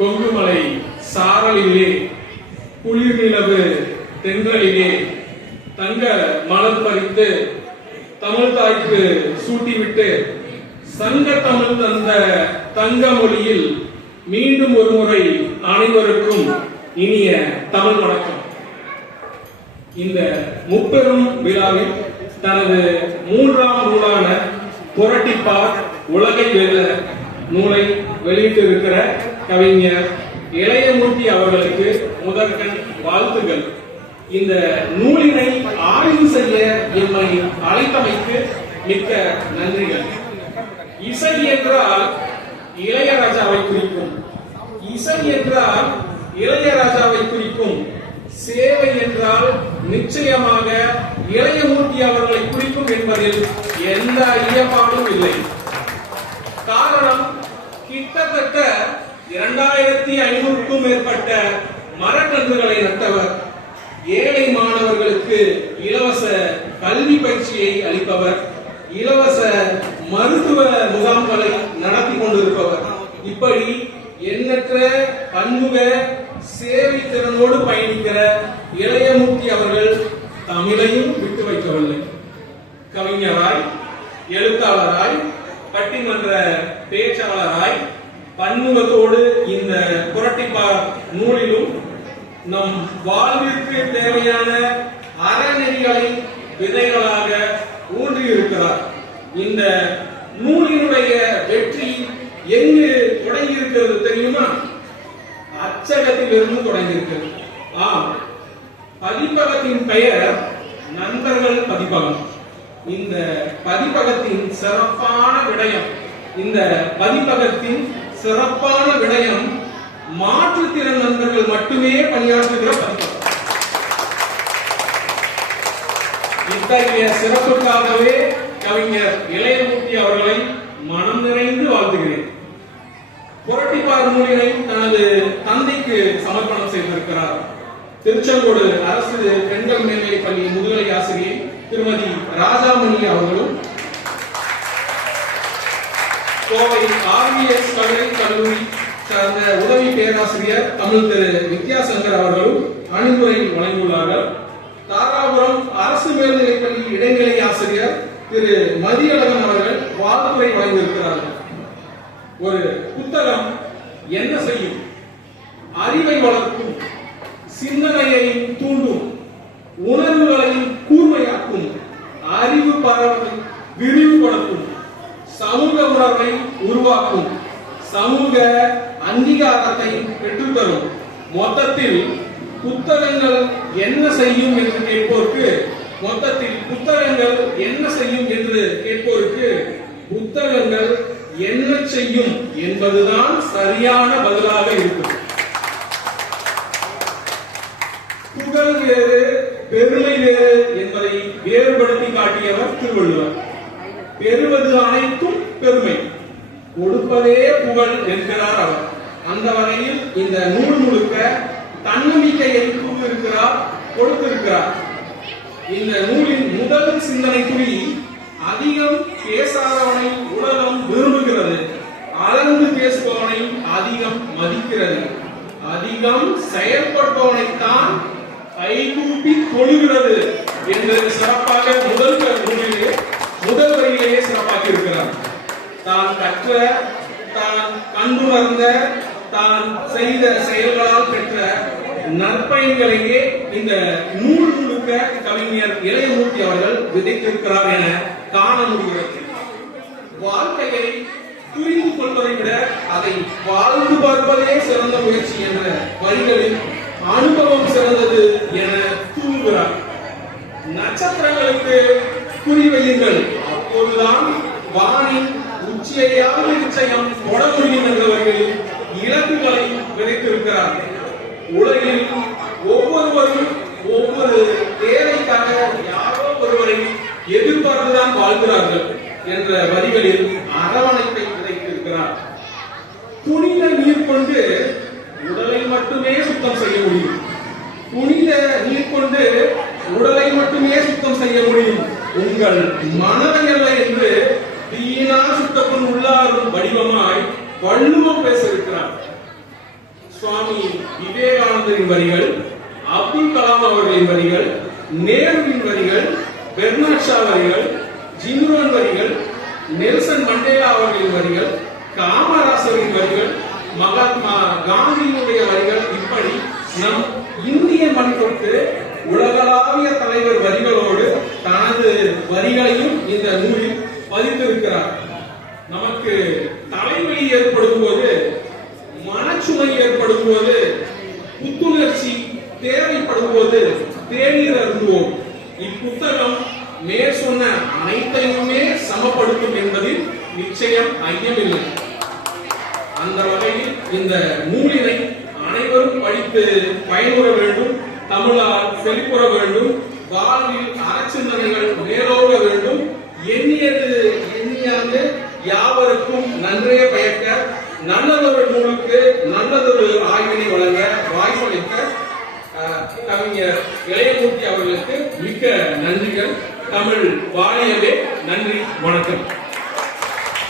கொங்குமலை சாரலிலே குளிர் நிலவு தென்றலிலே தங்க மலர் பறித்து தமிழ் தாய்க்கு சூட்டிவிட்டு சங்க தமிழ் தந்த தங்க மொழியில் மீண்டும் ஒரு முறை அனைவருக்கும் இனிய தமிழ் வணக்கம். இந்த முப்பெரும் விழாவில் தனது மூன்றாம் நூலான புரட்டிப்பார் உலகை வெல்ல நூலை வெளியிட்டிருக்கிற கவிஞர் இளையமூர்த்தி அவர்களுக்கு முதற்கண் வாழ்த்துகள். இந்த நூலினை ஆய்வு செய்ய எம்மை அழைத்தமைக்கு மிக்க நன்றிகள். இசை என்றால் இளையராஜாவை குறிக்கும். இசை என்றால் இளையராஜாவை குறிக்கும். சேவை என்றால் நிச்சயமாக இளையமூர்த்தி அவர்களை குறிக்கும் என்பதில் எந்த ஐயப்பாடும் இல்லை. காரணம் கிட்டத்தட்ட இரண்டாயிரத்தி ஐநூறுக்கும் மேற்பட்ட மரக்கன்றுகளை நட்டவர் ஏழை மாணவர்களுக்கு இலவச கல்வி பயிற்சியை அளிப்பவர் இலவச மருத்துவ முகாம்களை நடத்தி கொண்டிருப்பவர். இப்படி எண்ணற்ற பன்முக சேவை திறனோடு பயணிக்கிற இளையமூர்த்தி அவர்கள் தமிழையும் விட்டு வைக்கவில்லை. கவிஞராய் எழுத்தாளராய் பட்டிமன்ற பேச்சாளராய் பன்முகத்தோடு இந்த புரட்டிப்பா நூலிலும் நம் வாழ்விற்கு தேவையான அறநெறிகளை விதைகளாக ஊன்றியிருக்கிறார். இந்த நூலினுடைய வெற்றி எங்கு தொடங்கி இருக்கிறது தெரியுமா? அச்சகத்தில் இருந்து தொடங்கி இருக்கிறது ஆம் பதிப்பகத்தின் பெயர் நண்பர்கள் பதிப்பகம். இந்த பதிப்பகத்தின் சிறப்பான விடயம் இந்த பதிப்பகத்தின் சிறப்பான விடயம் மாற்றுத்திறன் நண்பர்கள் மட்டுமே பணியாற்றுகிற பதிப்பகம் இத்தகைய சிறப்புக்காகவே கவிஞர் இளையமூர்த்தி அவர்களை மனம் நிறைந்து வாழ்த்துகிறேன். புரட்டிப்பார் நூலினை தனது தந்தைக்கு சமர்ப்பணம் செய்திருக்கிறார். திருச்செங்கோடு அரசு பெண்கள் மேல்நிலைப் பள்ளி முதுகலை ஆசிரியை திருமதி ராஜாமணி அவர்களும் கோவை ஆர்விஎஸ் கலை கல்லூரி சார்ந்த உதவி பேராசிரியர் தமிழ் திரு வித்யாசங்கர் அவர்களும் அணிந்துரையில் வழங்கியுள்ளார்கள். தாராபுரம் அரசு மேல்நிலைப் பள்ளி இடைநிலை ஆசிரியர் திரு மதியழகன் அவர்கள் வாழ்த்துரை வழங்கியிருக்கிறார்கள். ஒரு புத்தகம் என்ன செய்யும்? அறிவை வளர்க்கும் சிந்தனையை தூண்டும் உணர்வுகளையும் கூர்மையாக்கும் அறிவு பரவலை விரிவுபடுத்தும். சமூக உணர்வை உருவாக்கும். சமூக அங்கீகாரத்தை பெற்றுத்தரும். மொத்தத்தில் புத்தகங்கள் என்ன செய்யும் என்று கேட்போருக்கு மொத்தத்தில் புத்தகங்கள் என்ன செய்யும் என்று கேட்போருக்கு புத்தகங்கள் என்ன செய்யும் என்பதுதான் சரியான பதிலாக இருக்கும். புகழ் வேறு பெருமை வேறு என்பதை வேறுபடுத்தி காட்டியவர் திருவள்ளுவர். பெறுவது அனைத்தும் பெருமை. கொடுப்பதே புகழ் என்கிறார் அவர். அந்த வகையில் இந்த நூல் முழுக்க தன்னம்பிக்கையை கூறியிருக்கிறார் கொடுத்திருக்கிறார். இந்த நூலின் முதல் சிந்தனை துளி அதிகம் பேசாதவனை உலகம் விரும்புகிறது. அளந்து பேசுபவனை அதிகம் மதிக்கிறது. அதிகம் செயல்படுபவனைத்தான் கைகூப்பி தொழுகிறது. என்று சிறப்பாக முதல் நூலிலே முதல் வரியிலேயே சிறப்பாக இருக்கிறார் தான் கற்ற தான் கண்டுணர்ந்த தான் செய்த செயல்களால் பெற்ற நற்பயன்களையே இந்த நூல் முழுக்க கவிஞர் இளையமூர்த்தி அவர்கள் விதைத்திருக்கிறார் என காண முடிகிறது. வாழ்க்கையை புரிந்து கொள்வதை விட அதை வாழ்ந்து பார்ப்பதே சிறந்த முயற்சி என்ற வழிகளில் அனுபவம் சிறந்தது என தூங்குகிறார். நட்சத்திரங்களுக்கு குறிவையுங்கள் அப்போதுதான் வானின் உச்சியையாவது நிச்சயம் தொட முடியும் இலக்குகளை விதைத்திருக்கிறார். உலகில் ஒவ்வொருவரும் ஒவ்வொரு தேவைக்காக யாரோ ஒருவரை எதிர்பார்த்துதான் வாழ்கிறார்கள் என்ற வரிகளில் அரவணைப்பை விதைத்திருக்கிறார். புனித நீர் கொண்டு உடலை மட்டுமே சுத்தம் செய்ய முடியும். புனித நீர் கொண்டு உடலை மட்டுமே சுத்தம் செய்ய முடியும் உங்கள் மனதை என்று தீனா சுத்தப்பன் உள்ளாரும் வடிவமாய் வள்ளுவம் பேச சுவாமி விவேகானந்தரின் வரிகள் அப்துல் கலாம் அவர்களின் வரிகள் நேருவின் வரிகள் பெர்னாட் ஷா வரிகள் ஜிம்ரோன் வரிகள் நெல்சன் மண்டேலா அவர்களின் வரிகள் காமராசரின் வரிகள் மகாத்மா காந்தியினுடைய வரிகள் இப்படி நம் இந்திய மண் தொட்டு உலகளாவிய தலைவர் வரிகளோ வரிகளையும் இந்த நூலில் பதித்திருக்கிறார். நமக்கு தலைவலி ஏற்படும் போது மனச்சுமை ஏற்படும் போது புத்துணர்ச்சி தேவைப்படும் போது தேநீர் அருந்துவோம். இப்புத்தகம் மே சொன்ன அனைத்தையுமே சமப்படுத்தும் என்பதில் நிச்சயம் ஐயமில்லை. அந்த வகையில் இந்த நூலினை அனைவரும் படித்து பயனுற வேண்டும் தமிழால் செழிப்புற வேண்டும் வாழ்வில் அறச்சிந்தனைகள் மேலோங்க வேண்டும். எண்ணியது எண்ணியாந்து யாவருக்கும் நன்றே பயக்க நல்லதொரு